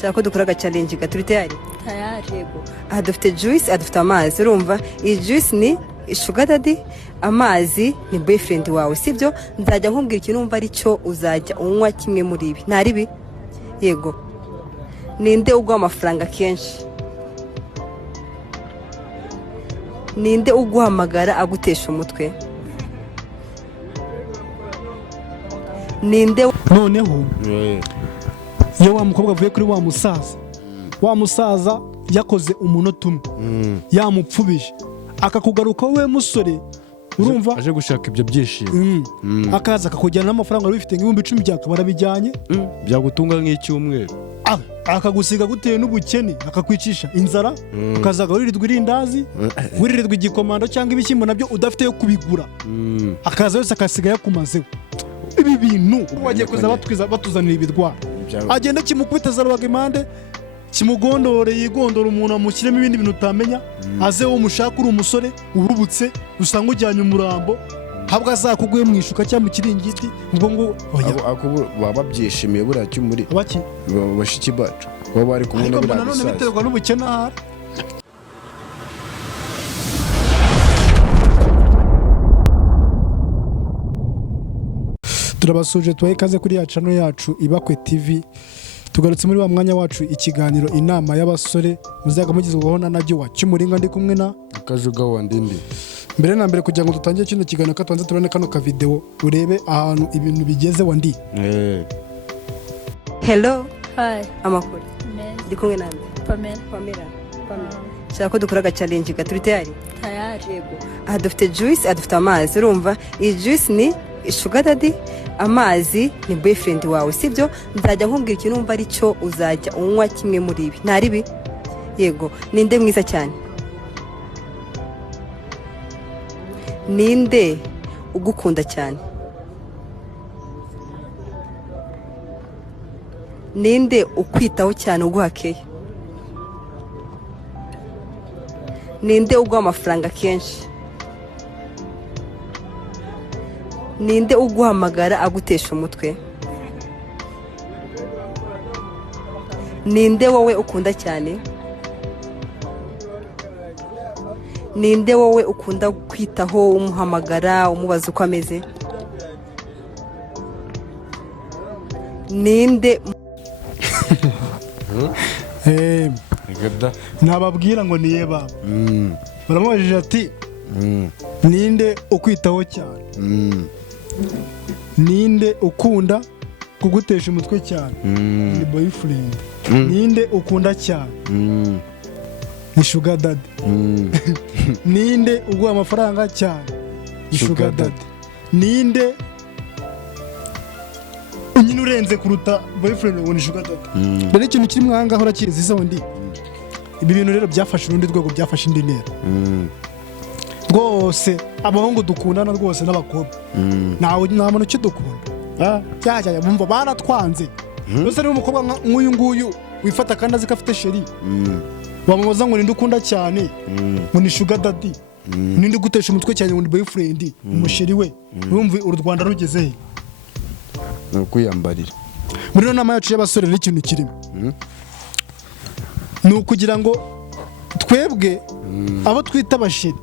Shaka ko dukora challenge gaturi tayari. Yego. Aha dufite juice, aha dufite amazi. Urumva? Iyi juice ni sugar daddy, amazi ni boyfriend wawe, sibyo? Nzajya nkubwira ikintu umva ari cyo uzajya unywa kimwe muri ibi. Ntari bi? Yego. Ninde ugwa amafaranga kenshi? Ninde uguhamagara agutesha umutwe? Ninde noneho iyo wa mukobwa avuye kuri wa musaza yakoze umunota umwe yamupfubije akakugaruka we musore urumva aje gushaka ibyo byishimo akaza akakujyana n'amafaranga wari ufite nk'ibihumbi 10 byaka barabijyanye byagutunga nk'icyumweru akagusiga gutewe n'ubukene akakwicisha inzara ukazaga wiririrwa irindazi wiririrwa igikomando cyangwa ibishyimbo nabyo udafite yo kubigura akaza yose akasiga yakumazeho ibi bintu wagiye kuza batuzanira ibidwara agenda kimukubita zarubaga impande kimugondore yigondora umuntu amushyiremo ibindi bintu utamenya aze wo mushaka uri umusore urubutse usanga ujyanye umurambo habwa azakuguye mu ishuka cyangwa mu kiringiti ngo ngo baba byishimiye buriya cyo muri abaki bashiki bacu baba bari kumwe na biriya bisaza biterwa n'ubukene ahari. Turabasuje tubaye ikaze kuri ya channel yacu Ibakwe TV. Tugarutse muri wa mwanya wacu ikiganiro inama y'abasore muzaga mugizweho na Najyo wa Cyumuringa ndi kumwe na Kajuga wa Ndindi. Mbere na mbere kugira ngo dutangire kino kiganiro katwanze turane kano ka video urebe ahantu ibintu bigeze wa Ndi. Hello. Hi. Amakuru. Ndi kumwe nande. Pamela. Shaka ko dukora challenge gaturi tayari. Yego. Aha dufite juice, aha dufite amazi. Urumva? Iyi juice ni sugar daddy, amazi ni boyfriend wawe, sibyo? Nzajya nkubwira ikintu umva ari cyo uzajya unywa kimwe muri ibi. Ntari bi? Yego. Ninde mwiza cyane? Ninde ugukunda cyane? Ninde ukwitaho cyane uguhakeye? Ninde ugwa amafaranga kenshi? Ninde uguhamagara agutesha umutwe? Ninde wowe ukunda cyane? Ninde wowe ukunda kwitaho umuhamagara umubaza uko ameze? Ninde nababwira ngo niye baba baramubajije ati ninde ukwitaho cyane? Ninde ukunda kugutesha umutwe cyane? Ni boyfriend. Ninde ukunda cyane? Ni sugar daddy. Ninde uguha amafaranga cyane? Ni sugar daddy. Ninde unyine urenze kuruta boyfriend ngo ni sugar daddy? Dore ikintu kiri mwanga hora kizi se undi. Ibi bintu rero byafashe urundi rwego, byafashe indi ntera rwose. Abahungu dukundana rwose n'abakobwa nta muntu ukidukunda cyajya bumva baratwanze. Bose ari umukobwa nk'uyu nguyu wifata kandi azi ko afite sheri bamubaza ngo ninde ukunda cyane ngo ni sugar daddy, ninde ugutesha umutwe cyane ngo ni boyfriend umusheri we. Urumva u Rwanda rugeze he? No kuyambarira muri no nama yacu y'abasore n'ikintu kirimo ni ukugira ngo twebwe abo twita abasheri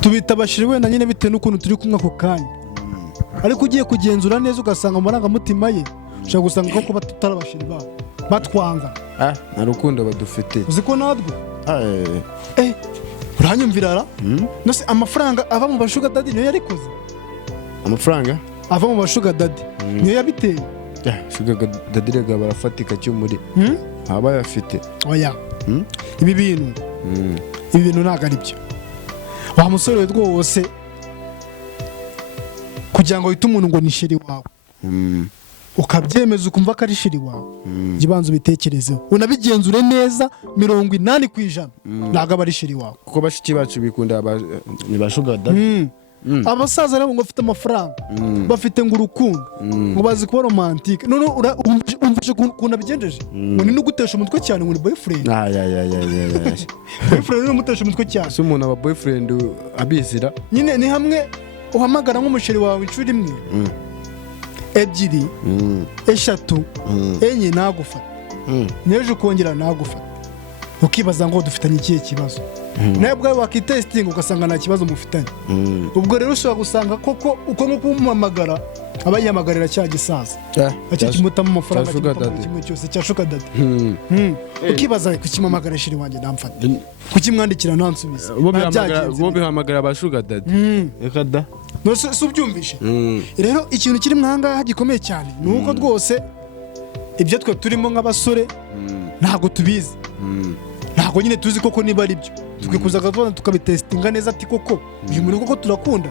tubita abasheri wenda nyine bitewe n'ukuntu turi kumwe ako kanya, ariko ugiye kugenzura neza ugasanga amarangamutima ye ushaka gusanga ko kuba tutari abasheri babo batwanga nta rukundo badufite. uzi ko natwe uranyumvira ra nose amafaranga ava mu bashuga daddy niyo yarikoze. Amafaranga ava mu bashuga daddy niyo yabiteye. Sugar daddy rega barafatika cyo muri aba yafite oya ibi bintu ntago ari byo. Wa musore rwose kugira ngo wite umuntu ngo ni sheri wawe ukabyemeza ukumva ko ari sheri wawe, gibanza ubitekerezeho unabigenzure neza 80% ntago ari sheri wawe, kuko bashiki bacu bikunda ni bashuga daddy. Abasaza rero ngo bafite amafaranga bafite ngo urukundo ngo bazi kuba romantique none umfashe kuntu abigenjeje ngo ni nugutesha umutwe cyane ngo ni boyfriend. Boyfriend ni umutesha umutwe cyane si umuntu aba boyfriend abizira nyine. Ni hamwe uhamagara nk'umusheri wawe inshuro imwe ebyiri eshatu enye nagufata n'ejo ukongera nagufata ukibaza ngo dufitanye ikihe kibazo nawe bwawe wakitesitinga ugasanga nta kibazo mufitanye ubwo rero ushobora gusanga koko uko nko kumumamagara aba yiyamagarira cya gisaza icyo kimutamo amafaranga kimutamo kimwe cyose cya shuka dadi ukibaza kukimamagara shiri wanjye namfata kukimwandikira ntansubize bo bihamagara ba shuka dadi reka da no se ubyumvishe rero ikintu kiri mwangaha gikomeye cyane ni uko rwose ibyo twe turimo nk'abasore ntago tubizi ntago nyine tuzi koko niba ari byo tukikuza gatoza tukabitestinga neza ati koko uyu muntu koko turakunda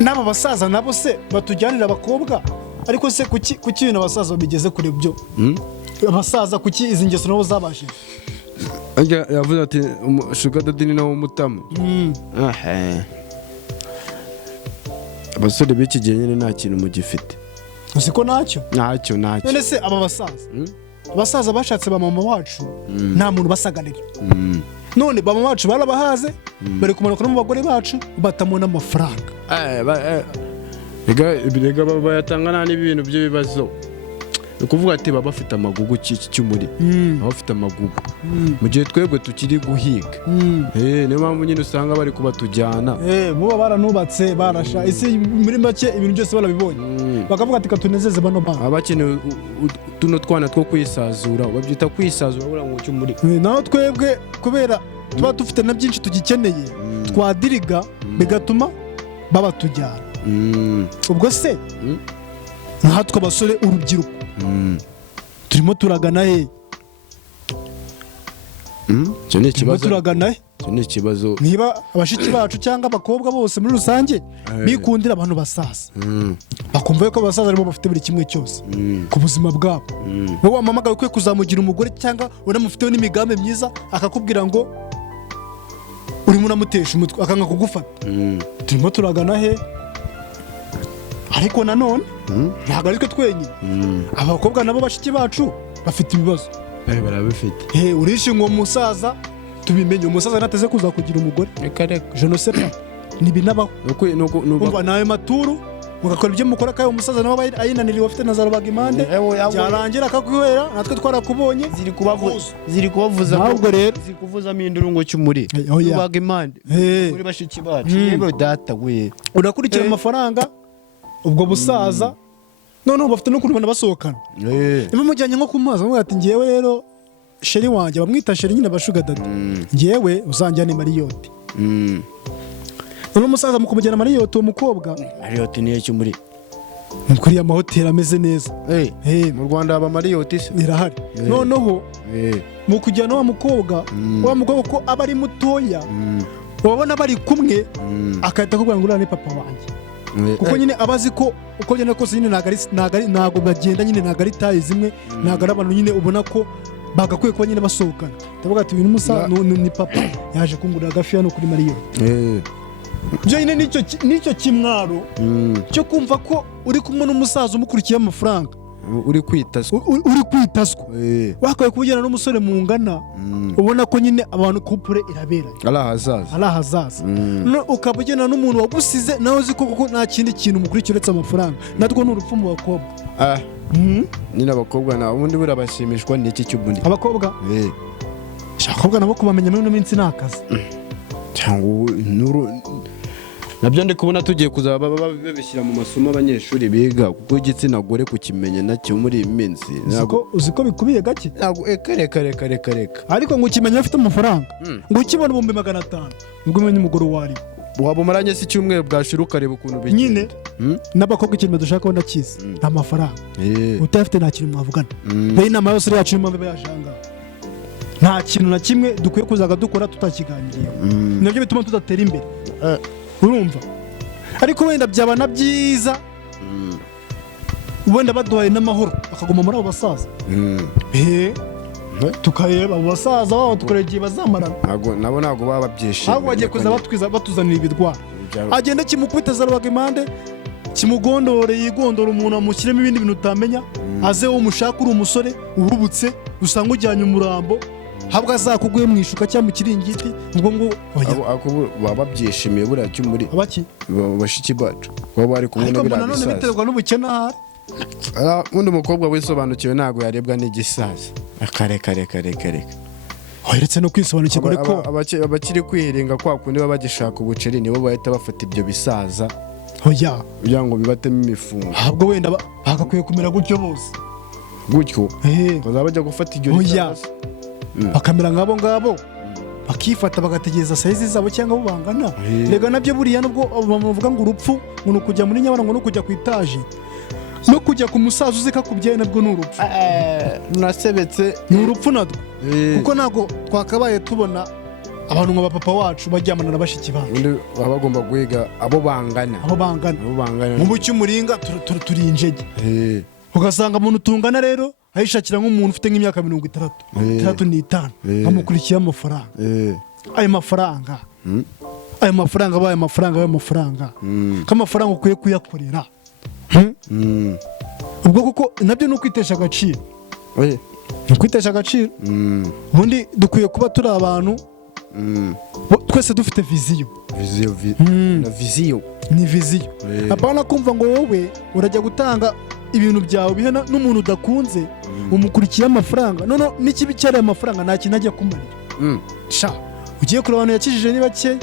n'aba basaza nabo se batujyanira abakobwa ariko se kuki ibintu abasaza bigeze kure byo abasaza kuki izi ngeso nabo zabashije yavuze ati shuka dadi ni nawo mutama abasore b'iki gihe nyine nta kintu mugifite uzi ko ntacyo none se aba abasaza bashatse ba mama wacu nta muntu basaganira none ba mama bacu barabahaze bari kumanuka no mu bagore bacu batamo n'amafaranga rega bayatanga nta n'ibintu by'ibibazo ni ukuvuga ati baba bafite amagugu cy'umuri baba bafite amagugu mu gihe twebwe tukiri guhiga niyo mpamvu nyine usanga bari kubatujyana muba baranubatse barasha isi muri make ibintu byose barabibonye bakavuga ati katunezeze bano bana baba bakeneye tuno twana two kwisazura babyita kwisazura buriya mu cy'umuri naho twebwe kubera tuba dufite na byinshi tugikeneye twadiriga bigatuma babatujyana ubwo se nkatwe abasore urubyiruko turimo turagana he ni ikibazo niba abashiki bacu cyangwa abakobwa bose muri rusange bikundira abantu basaza bakumva ko abasaza aribo bafite buri kimwe cyose ku buzima bwabo wowe wamamagaye ukwiye kuzamugira umugore cyangwa unamufiteho n'imigambi myiza akakubwira ngo urimo uramutesha umutwe akanga kugufata turimo turagana he ariko nanone ntabwo ari twe twenyine abakobwa nabo bashiki bacu bafite ibibazo barabifite urishinga uwo musaza tubimenye umusaza nateze kuza kugira umugore jenoside ntibinabaho umva nawe maturu mugakora ibyo mukora kandi umusaza nawe ayinaniriwe afite na za rubagimpande byarangira akakwihera natwe twarakubonye ziri kubavuza ntabwo rero ziri kuvuzamo indurungo cy'umuri rubagimpande muri bashiki bacu yewe data we urakurikira amafaranga ubwo busaza noneho bafite n'ukuntu banabasohokana niba mujyanye nko ku mazi bavuga ati ngewe rero sheri wanjye bamwita sheri nyine abashuga dadi ngewe uzanjyane mariyoti noneho umusaza mu kumujyana mariyoti uwo mukobwa mariyoti niyo cy'umuri mukuriye amahoteli ameze neza mu Rwanda haba mariyoti se irahari noneho mu kujyana wa mukobwa ko aba ari mutoya wabona bari kumwe akahita akubwira ngo uriya ni papa wanjye kuko nyine abazi ko uko byenda kose nyine ntabwo bagenda nyine ntabwo ari tayi zimwe ntabwo ari abantu nyine ubona ko bagakwiye kuba nyine basohokana ndavuga ati uyu ni papa yaje kungurira agafi hano kuri mariyo byo nyine nicyo kimwaro cyo kumva ko uri kumwe n'umusaza umukurikiye amafaranga uri kwitaswa wakabaye kubujyana n'umusore mu ngana ubona ko nyine abantu kupure irabera ari ahazaza ukaba ujyana n'umuntu wagusize nawe uzi ko kuko nta kindi kintu umukurikiye uretse amafaranga natwo ni urupfu mu bakobwa nyine abakobwa nabo ubundi burabashimishwa n'iki cy'ubundi abakobwa nabo kubamenya muri ino minsi ni akazi cyangwa nabyo ndi kubona tugiye kuzaba babishyira mu masomo abanyeshuri biga kuko igitsina gore kukimenya nacyo muri iyi minsi uzi ko bikubiye gake reka ariko ngo ukimenya afite amafaranga ngo ukibona 500 nibwo umenya umugore uwo ari waba umaranye se icyumweru bwashira ukareba ukuntu bigenda nyine n'abakobwa ikintu dushaka kubona cyiza nta mafaranga utafite nta kintu mwavugana rero inama yose yacu impamvu bayashanga nta kintu na kimwe dukwiye kuzaga dukora tutakiganiriye nabyo bituma tudatera imbere urumva ariko wenda byabana byiza wenda baduhaye n'amahoro akaguma muri abo basaza tukareba abo basaza babo tukareba igihe bazamarana nabo ntabwo baba babyishimiye ahubwo bagiye kuza batuzanira ibirwara agenda kimukubita za rubagimpande kimugondore yigondora umuntu amushyiremo ibindi bintu utamenya aze wo mushaka uri umusore uhubutse usanga ujyanye umurambo habwa azakuguye mu ishuka cyangwa mu kiringiti ubwo ngo baba babyishimiye buriya cy'umuri abaki bashiki bacu baba bari kumwe n'abira bisaza ariko none biterwa n'ubukene ahari undi mukobwa wisobanukiwe ntabwo yarebwa n'igisaza akareka Oheretse no kwisobanukirwa ariko abakiri kwihiringa kwa kundi baba bagishaka ubuceri nibo bahita bafata ibyo bisaza oya kugira ngo bibatemo imifungo. ahubwo wenda bagakwiye kumera gutyo bose Gutyo bazaba bajya gufata iryo risaza bakamera ngabo bakifata bagategereza size zabo cyangwa bo bangana. Rega nabyo buriya nubwo bavuga ngo urupfu ngo kujya muri Nyabana ngo no kujya ku itaje no kujya ku musaza uzeka kubyaye nabwo n'urupfu. Nasebetse n'urupfu nadwo kuko ntago twakabaye tubona abantu ngo papa wacu bajyamana na bashiki bacu baba bagomba guhiga abo bangana mu bucyo umuringa turi injege. Ugasanga umuntu tungana rero ayishakira nk'umuntu ufite nk'imyaka 35 amukurikiye amafaranga ayo mafaranga k'amafaranga ukwiye kuyakorera ubwo kuko nabyo ni ukwitesha agaciro ubundi dukwiye kuba turi abantu twese dufite viziyo ni viziyo apana kumva ngo wowe urajya gutanga ibintu byawe bihe n'umuntu udakunze umukurikiye amafaranga none n'ikibi cyari amafaranga nta kintu ajya kumarira ugiye kureba abantu yakijije ni bake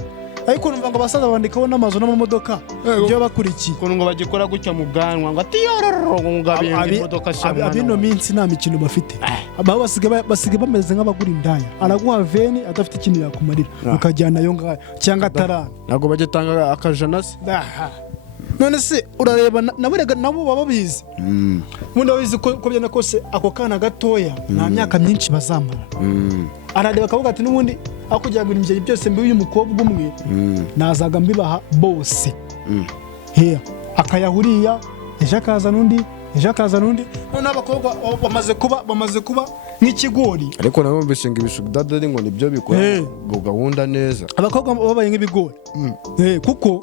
ariko numva ngo abasaza bandikaho n'amazu n'amamodoka ibyo bakurikiye ukuntu ngo bagikora gutya mu bwanwa ngo atiyororo ngo abinga imodoka shamana abino minsi nta mikino bafite aba basigaye bameze nk'abagura indaya araguha veni adafite ikintu yakumarira ukajyana yo ngayo cyangwa atarana ntabwo bajya tanga akajana se none se urareba naburega nabo baba bizi ubundi babizi ko byana kose ako kana gatoya nta myaka myinshi bazamara arareba akavuga ati n'ubundi akujya ngo imibyeyi byose mbi uyu mukobwa umwe nazaga mbibaha bose akayahuriya ejo akaza n'undi none abakobwa bamaze kuba nk'ikigori ariko nabo mbishinga ibishugdadari ngo nibyo bikora gahunda neza abakobwa babaye nk'ibigori kuko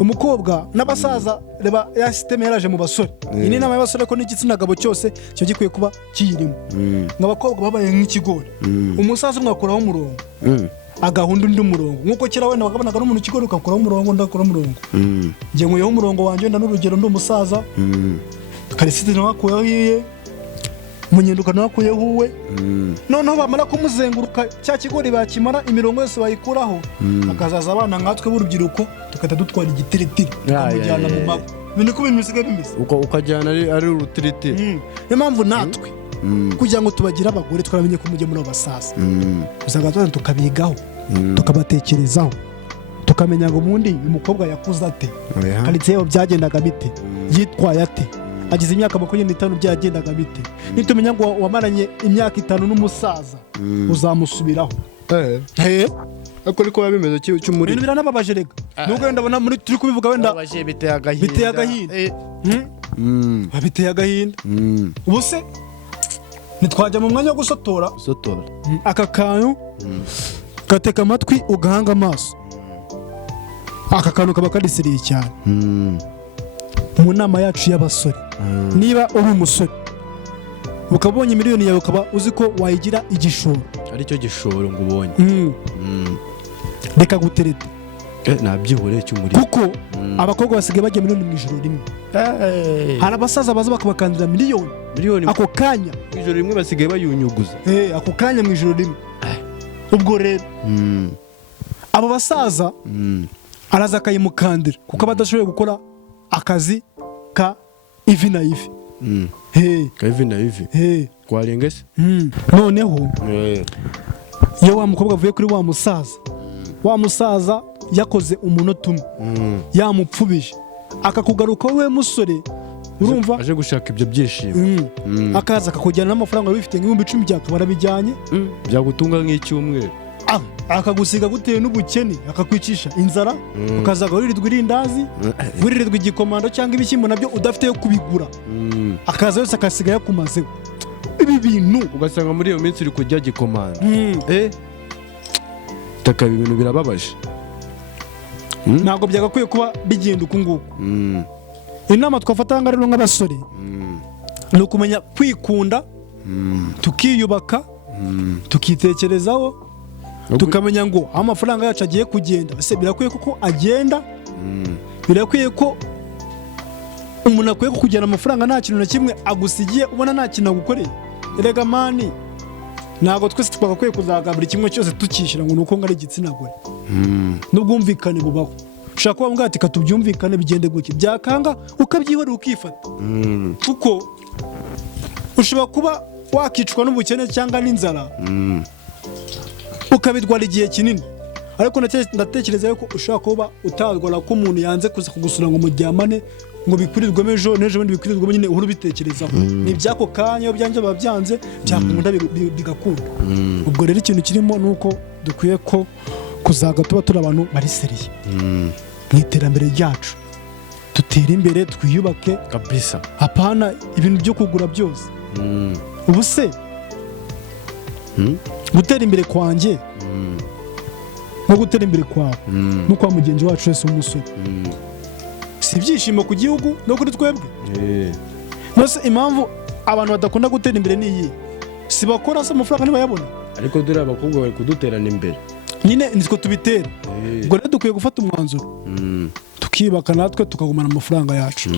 umukobwa n'abasaza reba ya system yaraje mu basore ini nama y'abasore ko n'igitsina gabo cyose cyo gikwiye kuba kiyirimo n'abakobwa babaye nk'ikigori umusaza umwe akoraho umurongo agahunda undi umurongo nkuko kira wenda bakabonaga n'umuntu kigori ukakoraho umurongo ndakora umurongo ngiye nkuyeho umurongo wanjye nda n'urugero ndi umusaza karisiti nakuyeho yiye munyenduka nakuyeho uwe noneho bamara kumuzenguruka cya kigori bakimara imirongo yose bayikuraho akazaza abana nkatwe b'urubyiruko tukata dutwara igitiritiri tukamujyana mu mago ibintu ko ibintu bisigaye bimeze uko ukajyana ari urutiritiri niyo mpamvu natwe kugira ngo tubagire abagore twaramenye ko mujye muri abasaza usanga tukabigaho tukabatekerezaho tukamenya ngo ubundi umukobwa yakuze ate karitsiye yabo byagendaga bite yitwaye ate agize imyaka 25 byagendaga bite nitumenya ngo wamaranye imyaka 5 n'umusaza uzamusubiraho ako ariko bimeze cy'umuri ibintu biranababaje rega nubwo wenda bona muri turi kubivuga wenda biteye agahinda ubu se nitwajya mu mwanya wo gusotora aka kantu gateka amatwi ugahanga amaso aka kantu kaba kadisiriye cyane mu nama yacu y'abasore niba uri umusore ukabonye miliyoni yawe ukaba uzi ko wayigira igishoro aricyo gishoro ngo ubonye reka gutereta nabyihoreye cy'umuri kuko abakobwa basigaye bajya miliyoni mu ijoro rimwe hari abasaza baza bakabakandira miliyoni ako kanya mu ijoro rimwe basigaye bayunyuguza ako kanya mu ijoro rimwe ubwo rero abo basaza araza akayimukandira kuko abadashoboye gukora akazi ka ivi na ivi ka ivi na ivi kwarenga se noneho iyo wa mukobwa avuye kuri wa musaza yakoze umunota umwe yamupfubije akakugaruka wowe musore urumva aje gushaka ibyo byishimo akaza akakujyana n'amafaranga wifite nk'ibihumbi 10 byaka barabijyanye byagutunga nk'icyumweru akagusiga gutewe n'ubukene akakwicisha inzara ukazaga wiririrwa igikomando cyangwa ibishyimbo nabyo udafite yo kubigura akaza yose akasiga yakumazeho ibi bintu ugasanga muri iyo minsi uri kujya gikomando taka ibintu birababaje ntabwo byagakwiye kuba bigenda uku nguku inama twafatanga rero nk'abasore ni ukumenya kwikunda tukiyubaka tukitekerezaho tukamenya ngo amafaranga yacu agiye kugenda ese birakwiye kuko agenda birakwiye ko umuntu akwiye kukujyana amafaranga nta kintu na kimwe agusigiye ubona nta kintu agukoreye. Erega mani ntabwo twese twagakwiye kuzaga buri kimwe cyose tukishyira ngo nuko ngari igitsina gore. N'ubwumvikane bubaho. Ushaka kuba mbwati katubyumvikane bigende gutya byakanga ukabyihorera ukifata. Kuko ushobora kuba wakicwa n'ubukene cyangwa n'inzara ukabidwara igihe kinini, ariko ndatekereza yuko ushobora kuba utadwara ko umuntu yanze kuza kugusura ngo muryamane ngo bikurirwemo ejo n'ejo bundi bikurirwemo nyine uhuru bitekerezaho. Ni ibyako kanya iyo byanjye babyanze byakunda bigakunda. Ubwo rero ikintu kirimo nuko dukwiye ko kuzaga tuba turi abantu bari seriye mu iterambere ryacu, dutere imbere twiyubake kabisa, apana ibintu byo kugura byose. Ubu se gutera imbere kwanjye no gutera imbere kwawe no kwa mugenzi wacu wese w'umusore si ibyishimo ku gihugu no kuri twebwe? Nose impamvu abantu badakunda gutera imbere ni iyi, si bakora se amafaranga ntibayabona? Ariko dore abakobwa bari kuduterana imbere nyine nitwo tubitera. Ubwo rero dukwiye gufata umwanzuro tukibaka natwe tukagumana amafaranga yacu.